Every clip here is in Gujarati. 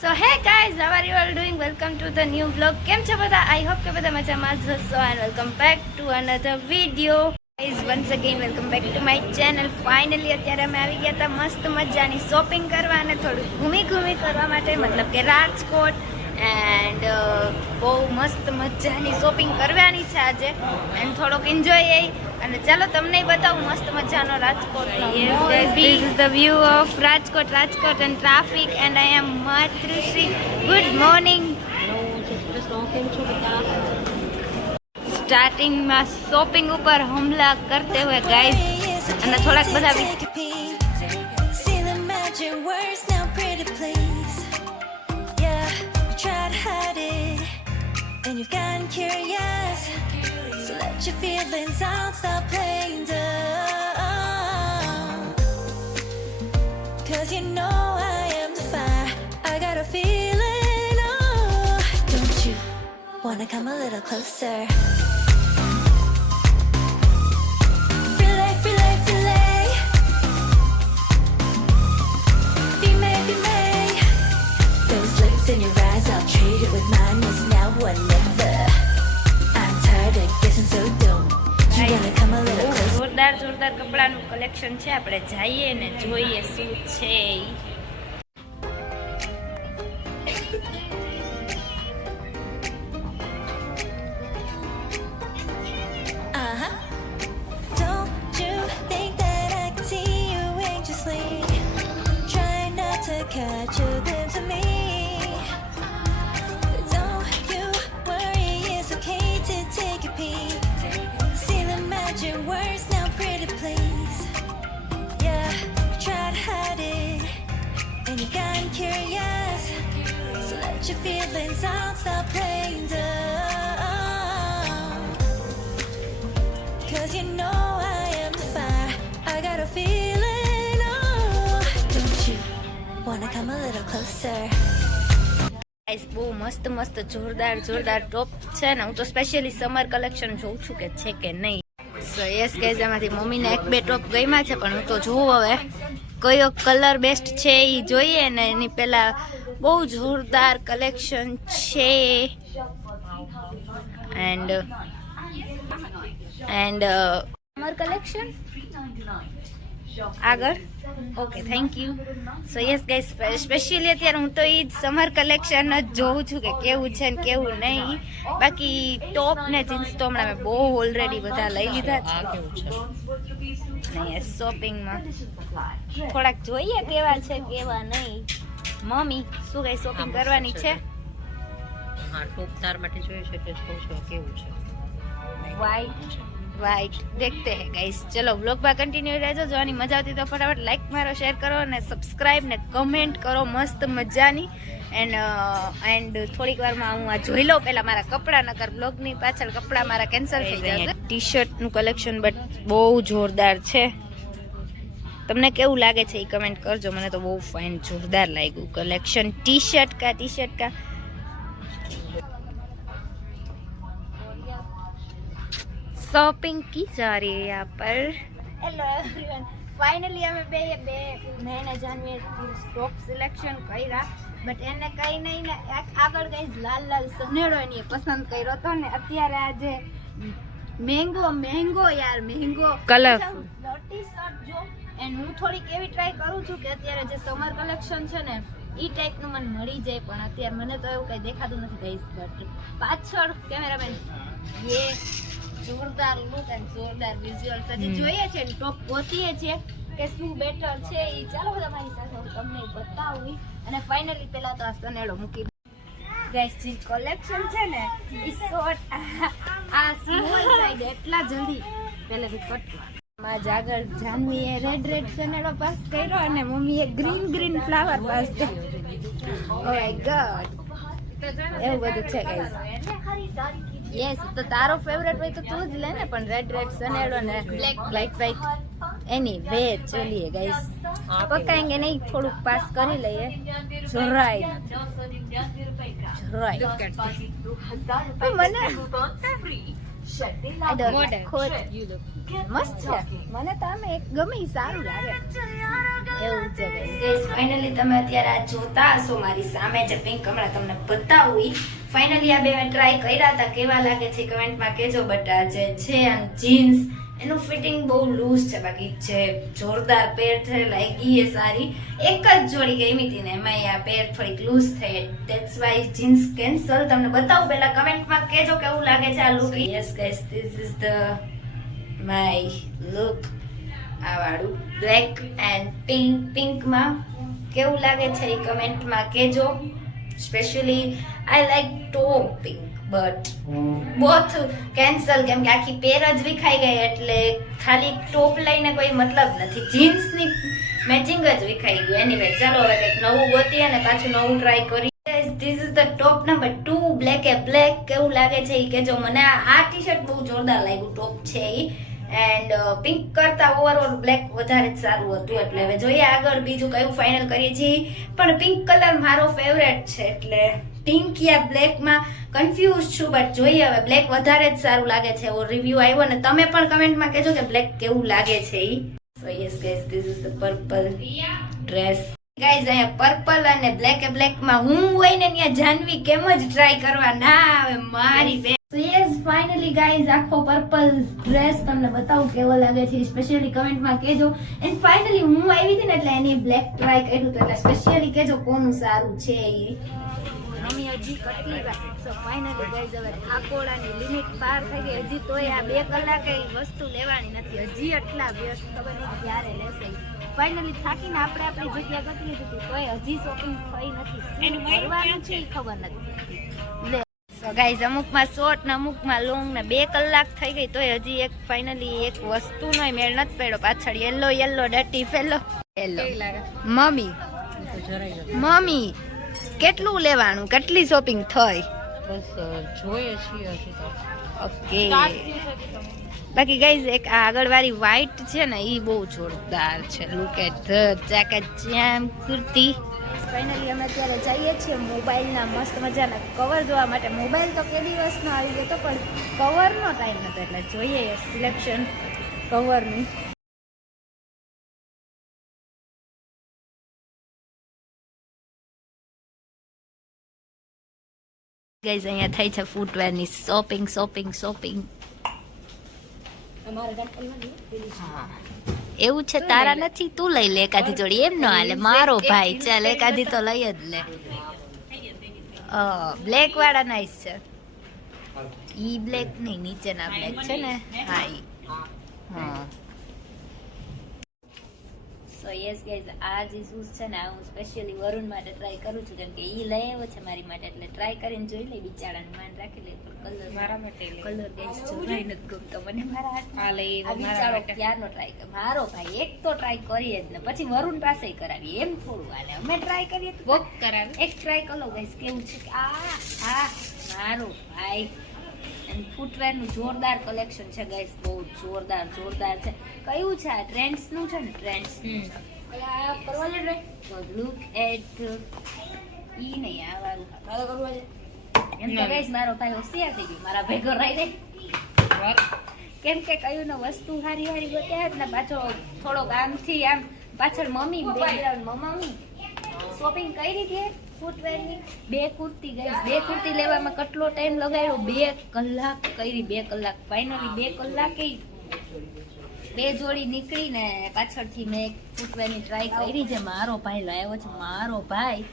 So hey guys, how are you all doing? Welcome to the new vlog. કેમ છો બધા? I hope કે બધા મજામાં જ હશો and welcome back to another video. Guys, once again welcome back to my channel. Finally અત્યારે અમે આવી ગયા હતા મસ્ત મજાની શોપિંગ કરવા અને થોડું ઘૂમી કરવા માટે, મતલબ કે રાજકોટ એન્ડ બહુ મસ્ત મજાની શોપિંગ કરવાની છે આજે એન્ડ થોડોક એન્જોય અને ચાલો તમને બતાવું મસ્ત મજાનો રાજકોટનો. Yes guys, this is the view of Rajkot and traffic and I am Matrushri. Good morning. Starting માં શોપિંગ ઉપર હુમલા કરતે हुए ગાઈસ અને થોડાક બધા and you've gotten curious, so let your feelings out, stop playing dumb, cause you know I am the fire, I got a feeling, oh, don't you wanna come a little closer? In your eyes, I'll trade it with mine. It's now or never. I'm tired of guessing so dumb. You wanna come a little closer? જોરદાર કપડાનું કલેક્શન છે, આપણે જઈએ ને જોઈએ શું છે. Don't you think that I can see you anxiously? Try not to catch a glimpse of me. Words now, pretty please. Yeah, you tried to hide it, and you got curious. So let your feelings out, stop playing dumb. Cause you know I am the fire, I got a feeling, oh, don't you wanna come a little closer? Guys બહુ મસ્ત જોરદાર ટોપ છે ને, હું તો સ્પેશિયલી સમર કલેક્શન જોઉં છું કે છે કે નહીં. સો યસ ગાઈઝ, એમાંથી મમ્મીને એક બે ટોપ ગમ્યા છે પણ હું તો જોઉં હવે કયો કલર બેસ્ટ છે એ જોઈએ ને. એની પહેલા બહુ જોરદાર કલેક્શન છે એન્ડ સમર કલેક્શન આગળ. Okay, thank you. So yes guys, specially અત્યારે હું તો એ જ સમર કલેક્શન જ જોઉં છું કે કેવું છે ને કેવું નહીં. બાકી ટોપ ને જીન્સ તો હમણાં મેં બહુ ઓલરેડી બધા લઈ લીધા છે. શોપિંગમાં થોડાક જોઈએ કેવા છે કેવા નહીં. મમ્મી શું કઈ શોપિંગ કરવાની છે? ટોપ તાર માટે જોઈએ છે એટલે કહું છું કેવું છે. વાઇટ देखते हैं गाइस. चलो व्लॉग में कंटिन्यू રહેજો. જોવાની મજા આવતી તો ફટાફટ લાઈક મારો, શેર કરો અને સબસ્ક્રાઇબ ને કમેન્ટ કરો મસ્ત મજાની. એન્ડ થોડીક વારમાં હું આ જોઈ લઉં પહેલા મારા કપડા, નકર બ્લોગની પાછળ કપડા મારા કેન્સલ થઈ જશે. ટી શર્ટનું કલેક્શન બટ બહુ જોરદાર છે. તમને કેવું લાગે છે એ કમેન્ટ કરજો. મને તો બહુ ફાઇન જોરદાર લાગ્યું કલેક્શન. ટી શર્ટ કા शॉपिंग की जा रही है यहाँ पर. हेलो एवरीवन, फाइनली हमें બે મહિના જાનવી સ્ટોક સિલેક્શન કર્યા બટ એને કઈ નહીં ને આગળ ગઈ લાલ સનેડો એની પસંદ કર્યો હતો ને. અત્યારે આજે મેંગો યાર મેંગો કલરફુલ ટી શર્ટ જો. એન્ડ હું થોડીક એવી ટ્રાય કરું છું કે અત્યારે જે સમર કલેક્શન છે ને ઈ ટાઈપનું મને મળી જાય પણ અત્યારે મને તો એવું કઈ દેખાતું નથી ગઈસ. બટ પાછળ કેમેરામેન ये જોરદાર લુક એન્ડ જોરદાર વિઝ્યુઅલ્સ હજી જોઈએ છે. ટોપ ગોતીએ છે કે શું બેટર છે એ. ચાલો તમારી સાથે હું તમને બતાવું. અને ફાઇનલી પેલા તો આ સનેડો મૂકી ગાઈસ. જે કલેક્શન છે ને એ શોર્ટ આ સ્મોલ સાઈડ એટલા જલ્દી પહેલેથી કટવા માં જ આગળ જાનવીએ રેડ સનેડો પાસ કર્યો અને મમ્મીએ ગ્રીન ફ્લાવર પાસ કર્યો. ઓ માય ગોડ, એવું બધું છે ગાઈસ. યસ, તો તારો ફેવરેટ હોય તો તું જ લે ને, પણ રેડ સનેડો ને બ્લેક વ્હાઈટ એની વે ચલીએ ગાઈસ. પકાएंगे નહીં, થોડુંક પાસ કરી લઈએ. જોરાય મને I don't like ખોટ. મસ્ત છે, મને તો આમે એક ગમે ઈ સારું લાગે એવું છે. ગાઈસ ફાઇનલી તમે અત્યારે આ જોતા હશો મારી સામે જે પિંક હમણાં તમને બતાવું, ફાઇનલી આ બે મેં ટ્રાય કર્યા હતા, કેવા લાગે છે કમેન્ટમાં કહેજો. બટ આ જે છે આનું જીન્સ એનું ફિટિંગ બહુ લૂઝ છે, બાકી જે જોરદાર પેર છે લાગી એ સારી. એક જ જોડી ગમી હતી ને એમાં આ પેર થોડીક લૂઝ થઈ, ધેટ્સ વાય જીન્સ કેન્સલ. તમને બતાવું પહેલા કમેન્ટમાં કહેજો કેવું લાગે છે આ look. Yes guys, this is the my look. આ વાળું બ્લેક એન્ડ પિંકમાં કેવું લાગે છે એ કમેન્ટમાં કહેજો. Specially I like top pink, but both cancel, કેમ કે આખી પેર જ વિખાઈ ગઈ એટલે ખાલી ટોપ લઈને કોઈ મતલબ નથી, જીન્સની મેચિંગ જ વિખાઈ ગયું. એનીવે ચાલો હવે કંઈક નવું ગોતીએ અને પાછું નવું ટ્રાય કરીએ. This is the top number 2, black A black. કેવું લાગે છે એ કહેજો મને. આ ટી શર્ટ બહુ જોરદાર લાગ્યું, ટોપ છે એ. એન્ડ પિંક કરતા ઓવરઓલ બ્લેક વધારે જ સારું હતું. એટલે હવે જોઈએ આગળ બીજું કયું ફાઇનલ કરીએ છીએ. પણ પિંક કલર મારો ફેવરેટ છે એટલે પિંક યા બ્લેકમાં કન્ફ્યુઝ છું, બટ જોઈએ હવે બ્લેક વધારે જ સારું લાગે છે એવો રિવ્યુ આવ્યો. ને તમે પણ કમેન્ટમાં કહેજો કે બ્લેક કેવું લાગે છે ઈ. So yes guys, this is the purple dress. Guys અહીંયા પર્પલ અને બ્લેકમાં હું હોય ને ત્યાં જાનવી કેમ જ ટ્રાય કરવા ના આવે મારી બે. સો યસ ફાઇનલી ગાઈસ, આખો પર્પલ ડ્રેસ તમને બતાવું કેવો લાગે છે સ્પેશિયલી કમેન્ટમાં કહેજો. એન્ડ ફાઇનલી હું આવી હતી ને એટલે એની બ્લેક ટ્રાય કર્યું હતું, એટલે સ્પેશિયલી કહેજો કોનું સારું છે એ. હજી કેટલી વાર. સો ફાઇનલી ગાઈસ હવે થાકોડાની લિમિટ પાર થઈ ગઈ. હજી તોય આ 2 કલાકે વસ્તુ લેવાની નથી, હજી એટલા વ્યસ્ત, ખબર નહીં ક્યારે લેશે. ફાઇનલી થાકીને આપણે આપણી જગ્યા ગોતી લીધી હતી તોય હજી શોપિંગ થઈ નથી. એનું કરવાનું છે એ ખબર નથી. સો ગાઈસ અમુકમાં શોર્ટ ને અમુકમાં લોંગ ને 2 કલાક થઈ ગઈ તોય હજી એક ફાઇનલી એક વસ્તુનો મેળ નથી પડ્યો. પાછળ યલો ડટી ફેલો. મમ્મી કેટલું લેવાનું, કેટલી શોપિંગ થઈ? બસ જોઈએ છીએ હજી તો. ઓકે બાકી ગાઈઝ એક આગળ વાળી વ્હાઈટ છે ને એ બહુ જોરદાર છે. લુક એટ ધ જેકેટ જેમ કુર્તી. ફાઇનલી અમે અત્યારે જઈએ છીએ મોબાઈલના મસ્ત મજાના કવર જોવા માટે. મોબાઈલ તો કે દિવસનો આવી ગયો તો પણ કવરનો ટાઈમ નતો એટલે જોઈએ સિલેક્શન કવરનું. ગાઈઝ અહીંયા થઈ છે ફૂટવેરની શોપિંગ. એવું છે તારા નથી, તું લઈ લે એકાદી જોડી. એમ નો હાલે, મારો ભાઈ ચાલ એકાદી તો લઈ જ લે. બ્લેક વાળા નાઈસ છે. ઈ બ્લેક નહીં, નીચેના બ્લેક છે ને. હા સો યસ ગાઈઝ, આ જે શૂઝ છે ને આ હું સ્પેશિયલી વરુણ માટે ટ્રાય કરું છું, કેમ કે ઈ લઈ આવ્યો છે મારી માટે એટલે ટ્રાય કરીને જોઈ લે. બિચારાને માન રાખી લે. કલર મારા માટે કલર ગાઈઝ જોઈ નથી ગમતો મને. મારા હાથમાં આ બિચારો ક્યારનો ટ્રાય કર. મારો ભાઈ એક તો ટ્રાય કરીએ જ ને પછી વરુણ પાસે કરાવીએ, એમ થોડું હાલે. અમે ટ્રાય કરીએ તો વોક કરાવે. એક ટ્રાય કરો ગાઈઝ કેવું છે. આ મારો ભાઈ ફૂટવેર નું જોરદાર કલેક્શન છે ગાઈસ, બહુ જોરદાર છે. કયું છે આ? ટ્રેન્ડ્સ નું છે ને, ટ્રેન્ડ્સ નું છે. આ કરવા લે તો લુક એટ ઈ નહીં આ વાળું કાળો કરવા છે. એમ તો ગાઈસ મારો ભાઈ હોશિયાર થઈ ગયો, મારા ભેગો રહી દે. કેમ કે કયું નો વસ્તુ હારી ગોત્યા એટલે પાછો થોડોક આમથી આમ પાછળ મમ્મી બેકગ્રાઉન્ડ મમ્મી શોપિંગ કરી હતી ફૂટવેરની. 2 કુર્તી ગાઈસ, 2 કુર્તી લેવામાં કેટલો ટાઈમ લગાવ્યો? 2 કલાક કરી. 2 કલાક ફાઇનલી 2 કલાકે 2 જોડી નીકળીને પાછળથી મેં એક ફૂટવેરની ટ્રાય કરી છે. મારો ભાઈ લાવ્યો છે, મારો ભાઈ.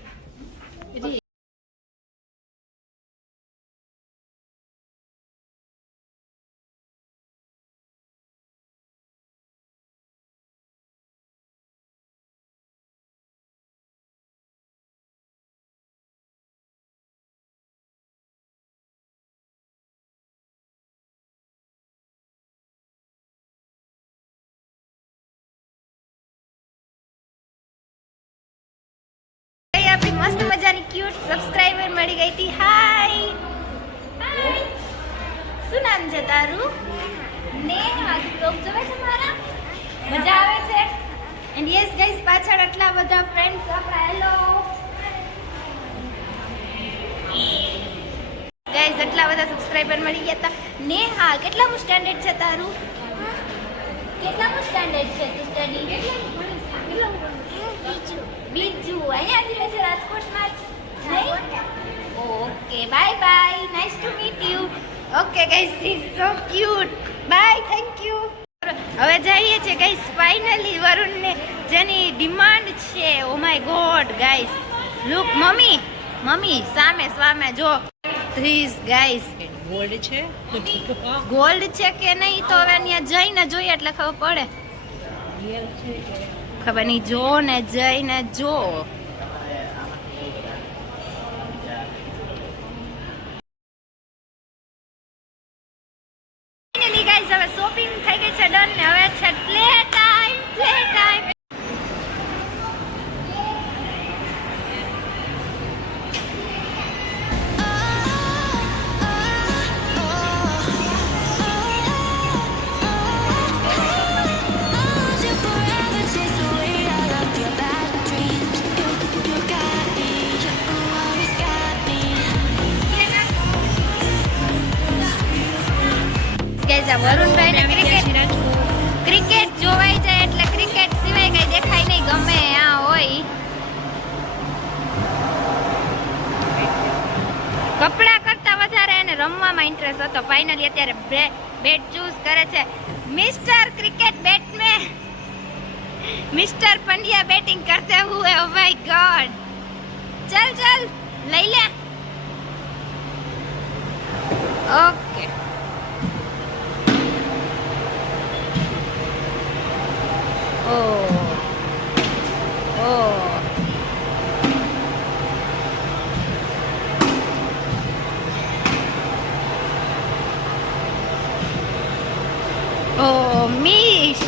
આપણી મસ્ત મજાની ક્યુટ સબસ્ક્રાઇબર મળી ગઈ હતી. હાય શું નામ છે તારું? નેહા. બ્લોગ જોવે છે મારા? મજા આવે છે. એન્ડ યસ ગાઈસ, પાછળ આટલા બધા ફ્રેન્ડ્સ આપણા. હેલો ગાઈસ, આટલા બધા સબસ્ક્રાઇબર મળી ગયા હતા ને. હા, કેટલામું સ્ટાન્ડર્ડ છે તારું? કેટલામું સ્ટાન્ડર્ડ છે તું સ્ટડી? બીજું. અહીંયા જ રહે છે, રાજકોટમાં જ? Okay, bye bye, nice to meet you. Okay guys, this so cute. Bye, thank you. હવે જઈએ છે ગાઈસ ફાઇનલી વરુણને જેની ડિમાન્ડ છે. Oh my god guys, look. મમ્મી સામે જો. ધીસ ગાઈસ ગોલ્ડ છે. ગોલ્ડ છે કે નહીં તો હવે ત્યાં જઈને જોઈએ એટલે ખબર પડે. રિયલ છે કે ખબર નહીં, જો ને જઈને જો. ફાઇનલી ગાઈસ હવે શોપિંગ થઈ ગઈ છે ડન ને હવે છે પ્લે ટાઈમ. વરુણભાઈ ક્રિકેટ જોવાઈ જાય એટલે ક્રિકેટ સિવાય કઈ દેખાય નહીં, ગમે આ હોય. કપડા કરતા વધારે એને રમવામાં ઇન્ટરેસ્ટ હતો. ફાઇનલી અત્યારે બેટ ચૂઝ કરે છે. મિસ્ટર ક્રિકેટ બેટ में મિસ્ટર પંડ્યા બેટિંગ करते हुए. ओ माय गॉड, चल લઈ લે. Okay, miss.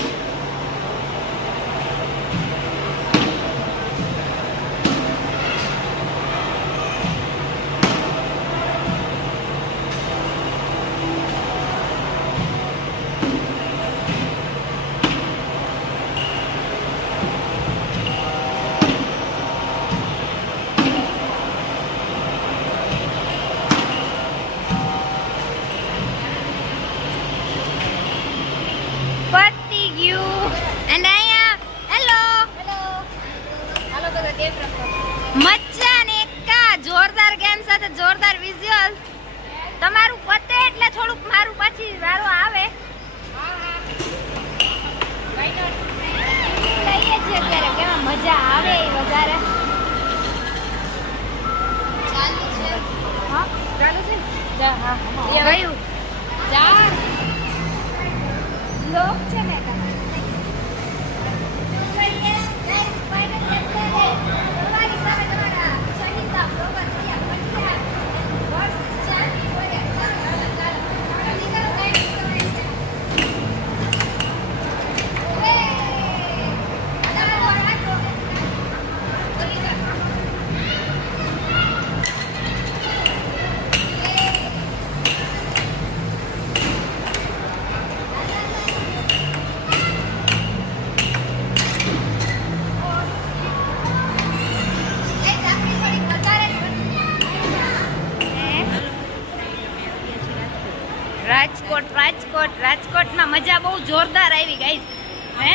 મચ્છા ને એકા જોરદાર ગેમ સાથે જોરદાર વિઝ્યુઅલ્સ. તમારું પતે એટલે થોડુંક મારું પછી વારો આવે. લઈએ છીએ અત્યારે કેમાં મજા આવે એ વધારે. ચાલુ છે. હા, ચાલુ છે. જા, હા. ગયું. ચાર લોક છે ને કા. રાજકોટમાં મજા બહુ જોરદાર આવી ગાઈસ. હે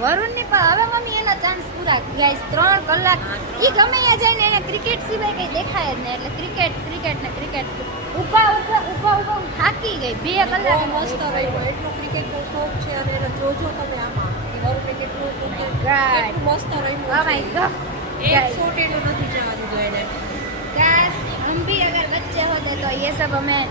વરુણની પણ હવે મમ્મી એના ચાન્સ પૂરા ગાઈસ. 3 કલાક ઈ ગમે ત્યાં જાય ને એને ક્રિકેટ સિવાય કઈ દેખાય જ નહીં. એટલે ક્રિકેટ ઉભા થાકી ગઈ. 2 કલાક મસ્ત રહ્યો. એટલો ક્રિકેટનો શોખ છે અને એને જોજો તમે આમાં કે વરુણે કેટલું મસ્ત રહ્યું. ઓ માય ગોડ, એક શોટ એનો નથી જવા દીધો એને. गाइस हम भी अगर बच्चे होते तो ये सब हमें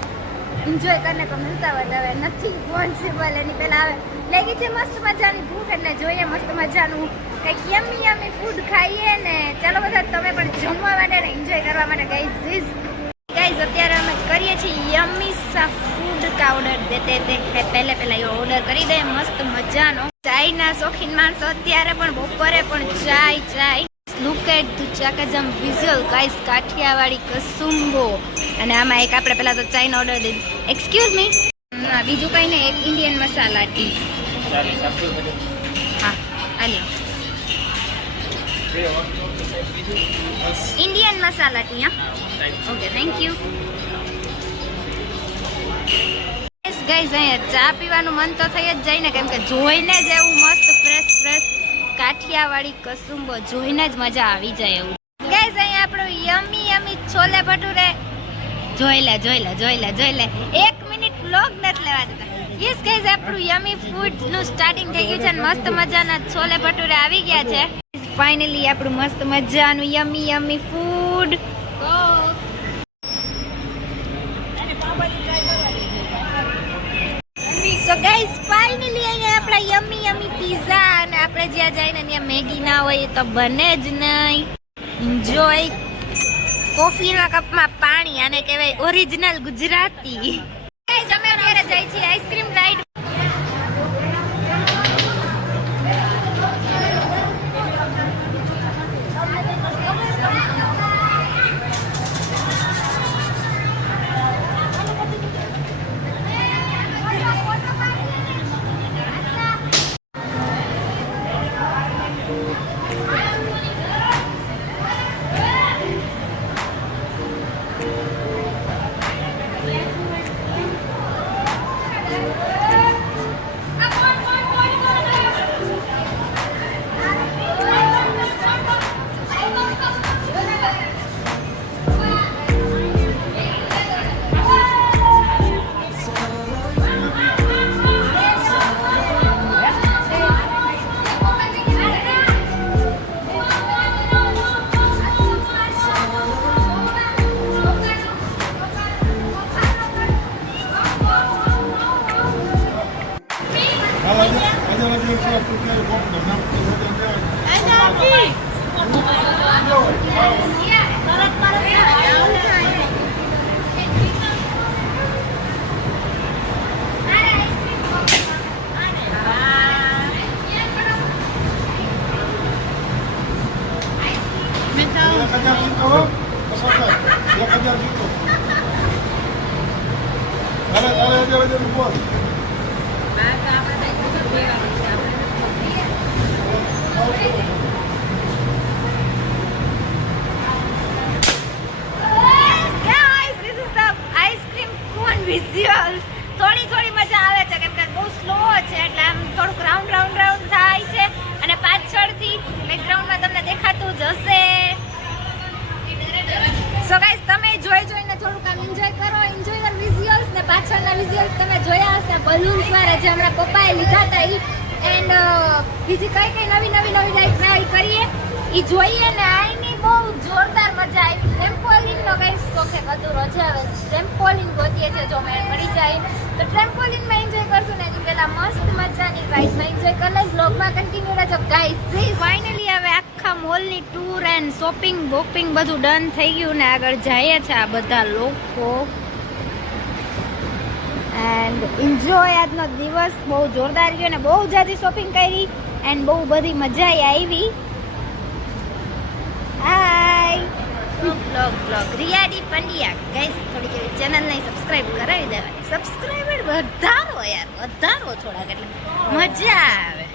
एंजॉय करने को मिलता होता है. નથી પોસિબલ. એની પહેલા આવે લાગી છે મસ્ત મજાની ભૂખ એટલે જોઈએ મસ્ત મજાનું કંઈક યમી ફૂડ ખાઈએ ને. ચાલો બધા તમે પણ જમવા માટે ને એન્જોય કરવા માટે ગાઈઝ અત્યારે અમે કરીએ છીએ યમી સા ફૂડ કા ઓર્ડર દેતે હે. પહેલા એ ઓર્ડર કરી દે મસ્ત મજાનો. ચાયના શોખીન માણસો અત્યારે પણ બપોરે પણ ચાય. લુક એટ ધ ચાકાજમ વિઝ્યુઅલ ગાઈસ. કાઠિયાવાડી કસુંબો. અને આમાં એક આપણે પહેલા તો ચાઇનો ઓર્ડર દીધો. Excuse me. બીજું કંઈ નહીં, એક ઇન્ડિયન મસાલા ટી. હા, આ લ્યો. इंडियन मसाला टी हाँ ओके थैंक यू ગાઈઝ અહીંયા ચા પીવાનું મન તો થઈ જ જાય ને કેમ કે જોઈને જ એવું મસ્ત ફ્રેશ કાઠિયાવાડી કસુંબો જોઈને જ મજા આવી જાય એવું ગાઈઝ અહીંયા આપણું યમી છોલે ભટુરે જોઈ લે 1 મિનિટ વ્લોગ નથી લેવા દેતા યસ ગાઈઝ આપણું યમી ફૂડ નું સ્ટાર્ટિંગ થઈ ગયું છે અને મસ્ત મજાના છોલે ભટુરે આવી ગયા છે ફાઇનલી આપણું મસ્ત મજાનું યમી ફૂડ સો ગાઈઝ ફાઇનલી અહીંયા આપણા યમી પીઝા અને આપણે જ્યાં જઈને ત્યાં મેગી ના હોય તો બને જ નહીં એન્જોય કોફીના કપમાં પાણી આને કહેવાય ઓરિજિનલ ગુજરાતી ગાઈઝ અમે અત્યારે જઈ છીએ આઈસ્ક્રીમ રાઈડ વિઝ્યુઅલ્સ થોડી મજા આવે છે કેમ કે બહુ સ્લો છે એટલે આમ થોડુંક રાઉન્ડ થાય છે અને પાછળથી બેકગ્રાઉન્ડમાં તમને દેખાતું જ હશે સો ગાઈસ તમે જોઈને થોડુંક આમ એન્જોય કરો એન્જોય વિઝ્યુઅલ્સ ને પાછળના વિઝ્યુઅલ્સ તમે જોયા હશે બલૂન્સ વાળા જે હમણાં પપ્પાએ લીધા હતા ઈ એન્ડ બીજી કઈ નવી રાઈડ ટ્રાય કરીએ ઈ જોઈએ ને આની બહુ જોરદાર મજા આવી ટ્રેમ્પોલિન નો ગાઈસ શોખ એક અધૂરો છે હવે ટ્રેમ્પોલિન ગોતીએ છે જો મેં મળી જાય તો ટ્રેમ્પોલિન માં એન્જોય કરશું ને એની પેલા મસ્ત મજાની રાઈડ માં એન્જોય કરી લઈ બ્લોગમાં કન્ટિન્યુ રહેજો ગાઈસ ફાઇનલી હવે આખા મોલ ની ટૂર એન્ડ શોપિંગ બોપિંગ બધું ડન થઈ ગયું ને આગળ જઈએ છે આ બધા લોકો એન્ડ એન્જોય આજનો દિવસ બહુ જોરદાર ગયો ને બહુ જાજી શોપિંગ કરી એન્ડ બહુ બધી મજા આવી હાય બ્લોગ રિયાડી પંડ્યા ગાઈસ થોડી કેવી ચેનલ ને સબસ્ક્રાઇબ કરાવી દેવાની સબસ્ક્રાઇબર વધારો થોડાક એટલે મજા આવે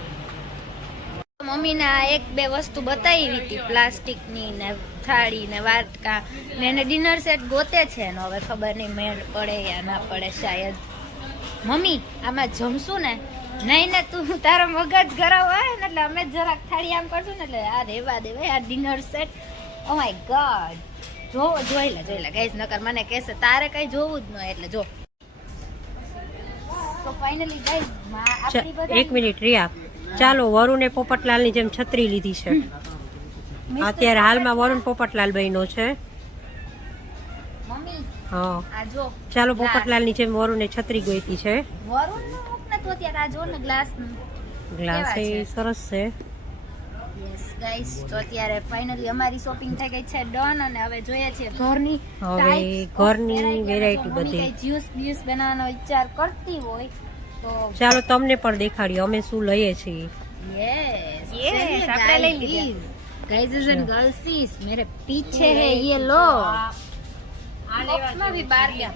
મમ્મીને એક બે વસ્તુ બતાવી હતી પ્લાસ્ટિકની ને થાળી ને વાટકા ને એને ડિનર સેટ ગોતે છે ને હવે ખબર નહીં મેળ પડે યા ના પડે શાયદ મમ્મી આમાં જમશું ને નહીં ને તું તારો મગજ ગરમ હોય ને એટલે અમે જરાક થાળી આમ કરશું ને એટલે આ રેવા દેવાય આ dinner set O my God જોઈ લે ગાઈસ નકર મને કહેશે તારે કઈ જોવું જ ન એટલે જો તો ફાઇનલી ગાઈસ આપણી બધા એક મિનિટ રિયા ચાલો વરુણે પોપટલાલની જેમ છત્રી લીધી છે અત્યારે હાલમાં વરુણ પોપટલાલ બહેનો છે મમ્મી હા આ જો ચાલો પોપટલાલની જેમ વરુણે છત્રી ગોઈતી છે વરુણનું મુખ ને તો અત્યારે આ જો ને ગ્લાસ ગ્લાસ એ સરસ છે યસ ગાઈસ તો અત્યારે ફાઇનલી અમારી શોપિંગ થઈ ગઈ છે ડન અને હવે જોઈએ છીએ ઘરની વેરાયટી બધી જ્યુસ બનાવવાનો વિચાર કરતી હોય તો ચાલો તમને પણ દેખાડીએ અમે શું લઈએ છીએ યસ આપણે લઈ લીધી गाइस एंड गर्ल्स मेरे पीछे है ये लो में भी बाहर गया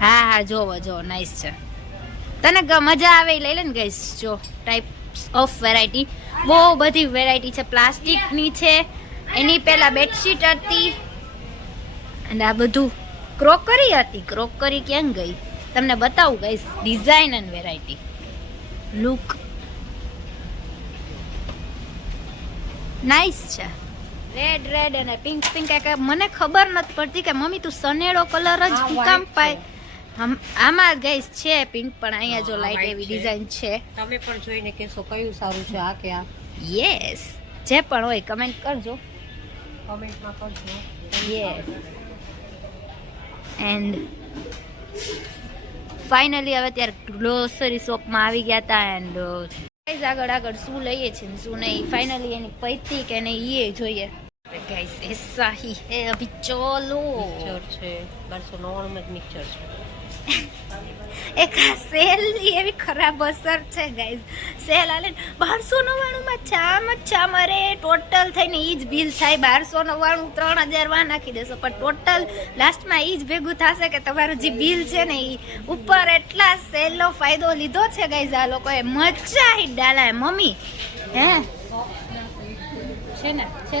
हाँ हाँ जो नाइस છે તને મજા આવે લઈ લે ને ગાઈસ જો ટાઈપ્સ ઓફ વેરાયટી બહુ બધી વેરાયટી છે પ્લાસ્ટિક ની છે એની પહેલા બેડશીટ હતી અને આ બધું ક્રોકરી હતી. ક્રોકરી ક્યાં ગઈ તમને બતાવું guys. Design and variety look nice છે. રેડ રેડ અને પિંક પિંક. મને ખબર નથી પડતી કે મમ્મી તું સનેડો કલર જ આ શું કામ white પાય. આમાં ગાઈસ છે પિંક પણ અહીંયા જો લાઈટ white એવી છે. ડિઝાઇન છે. તમે પણ જોઈને કહેશો કયું સારું છે, આ કે આ. યસ જે પણ હોય કમેન્ટ કરજો. કમેન્ટમાં કરજો. યસ એન્ડ ફાઇનલી હવે ત્યારે ગ્રોસરી શોપમાં આવી ગયા હતા. એન્ડ ગાઈઝ આગળ શું લઈએ છીએ ને શું નહીં ફાઇનલી એની પૈતી કે નહીં એ જોઈએ. ગાઈઝ એસા હી હે અભી ચોલો. મિક્સર છે 1299 જ મિક્સર છે. એક આ સેલની એવી ખરાબ અસર છે ગાઈઝ. સેલ આલે 1299 માં ચામ ચામરે ટોટલ થઈને ઈ જ બિલ થાય. 1299 3000 વા નાખી દેશો પણ ટોટલ લાસ્ટમાં ઈ જ ભેગું થશે કે તમારું જે બિલ છે ને ઈ ઉપર એટલા સેલનો ફાયદો લીધો છે ગાઈઝ આ લોકોએ. મજા હી ડાલા મમ્મી હે છે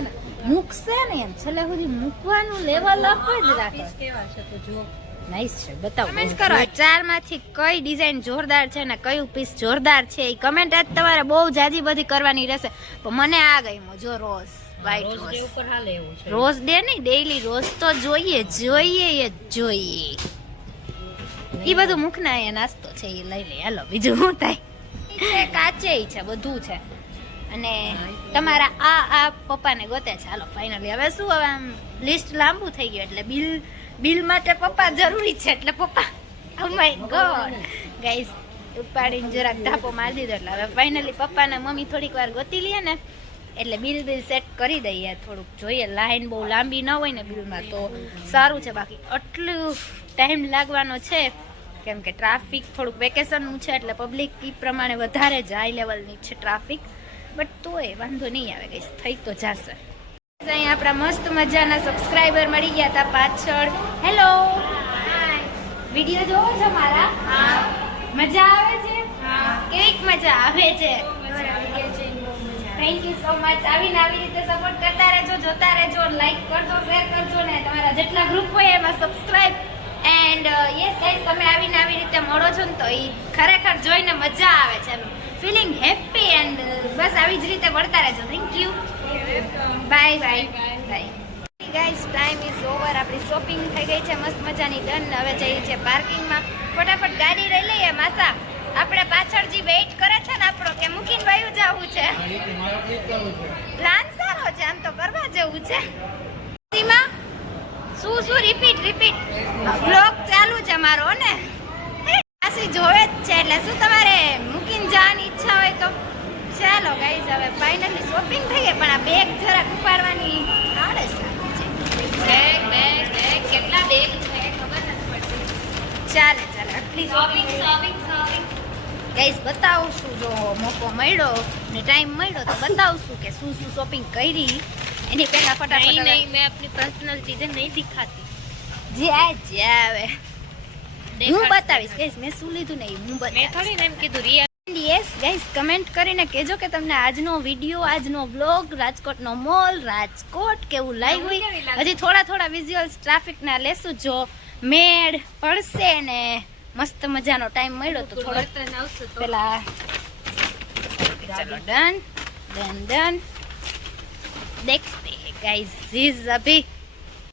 ને મૂકશે ને એમ છેલ્લે સુધી મૂકવાનું લેવલ અપ જ રાખે. પીસ કેવા છે તો જો. નાઈસ છે બતાવો. કમેન્ટ કરો ચાર માંથી કઈ ડિઝાઇન જોરદાર છે ને કયું પીસ જોરદાર છે એ કમેન્ટ આજ તમારે બહુ જાજી બધી કરવાની રહેશે. પણ મને આ ગમ્યો જો rose white rose day rose. ઉપર હાલે એવું છે. રોઝ ડે નહીં ડેઈલી રોઝ તો જોઈએ જોઈએ જોઈએ. એ બધું મુખના અહીંયા નાસ્તો છે એ લઈ લે. હાલો બીજું શું થાય. કાચે છે બધું છે. અને તમારા આ પપ્પાને ગોતે છે. હાલો ફાઇનલી હવે શું હવે આમ લિસ્ટ લાંબુ થઈ ગયું એટલે બિલ માટે પપ્પા જરૂરી છે એટલે પપ્પા ઓ માય ગોડ ગાઈસ ઉપાડીને જરાક ધાપો મારી દીધો એટલે હવે ફાઇનલી પપ્પાને મમ્મી થોડીક વાર ગોતી લઈએ ને એટલે બિલ સેટ કરી દઈએ. થોડુંક જોઈએ લાઈન બહુ લાંબી ન હોય ને બિલમાં તો સારું છે. બાકી આટલું ટાઈમ લાગવાનો છે કેમ કે ટ્રાફિક થોડુંક વેકેશનનું છે એટલે પબ્લિક એ પ્રમાણે વધારે જ હાઈ લેવલની છે ટ્રાફિક. બટ તોય વાંધો નહીં આવે ગાઈસ થઈ તો જશે. અહીં આપણા મસ્ત મજાના સબસ્ક્રાઇબર મળી ગયા હતા પાછળ. હેલો વિડિયો જોવો છો મારા? મજા આવે છે? કેવીક મજા આવે છે? Thank you so much. આવીને આવી રીતે સપોર્ટ કરતા રહેજો, જોતા રહેજો, લાઈક કરજો, શેર કરજો ને તમારા જેટલા ગ્રુપ હોય એમાં સબસ્ક્રાઇબ. એન્ડ યસ ગાઈસ તમે આવીને આવી રીતે મળો છો ને તો એ ખરેખર જોઈને મજા આવે છે. ફીલિંગ હેપી એન્ડ બસ આવી જ રીતે મળતા રહેજો. Thank you. Bye bye bye guys. Time is over. આપણી શોપિંગ થઈ ગઈ છે મસ્ત મજાની ડન. હવે જઈએ છીએ પાર્કિંગમાં. ફટાફટ ગાડી લઈ લઈએ. માસા આપણે પાછળ જે વેઇટ કરે છે ને આપણો કે મૂકીને વયું જવું છે. પ્લાન સારો છે આમ તો કરવા જેવું છે. શું રિપીટ બ્લોગ ચાલુ છે મારો ને આસી જોવે જ છે એટલે શું તમારે મૂકીને જવાની ઈચ્છા હોય તો ચાલો ગાઈઝ. હવે ફાઇનલી શોપિંગ થઈ ગઈ પણ આ બેગ જરાક ઉપાડવાની આળસ છે. બેગ કેટલા બેગ છે ખબર નથી પડતી. ચાલે આટલી શોપિંગ ગાઈઝ બતાવશું. જો મોકો મળ્યો ને ટાઈમ મળ્યો તો બતાવશું કે શું શોપિંગ કરી. એની પહેલા ફટાફટ नहीं मैं अपनी पर्सनल चीजें नहीं दिखाती. જે આવે હું બતાવીશ ગાઈસ. મેં શું લીધું નહીં હું मैं બતાવીશ. थोड़ी ना कि रियल યસ ગાઈસ કમેન્ટ કરીને કહેજો કે તમને આજનો વિડીયો આજનો બ્લોગ રાજકોટનો મોલ રાજકોટ કેવું લાગ્યું. હજી થોડા વિઝ્યુઅલ્સ ટ્રાફિકના લેશું જો મેળ પડશે ને મસ્ત મજાનો ટાઈમ મળ્યો તો થોડો પેલા ચલો ડન देखते हैं गाइस. अभी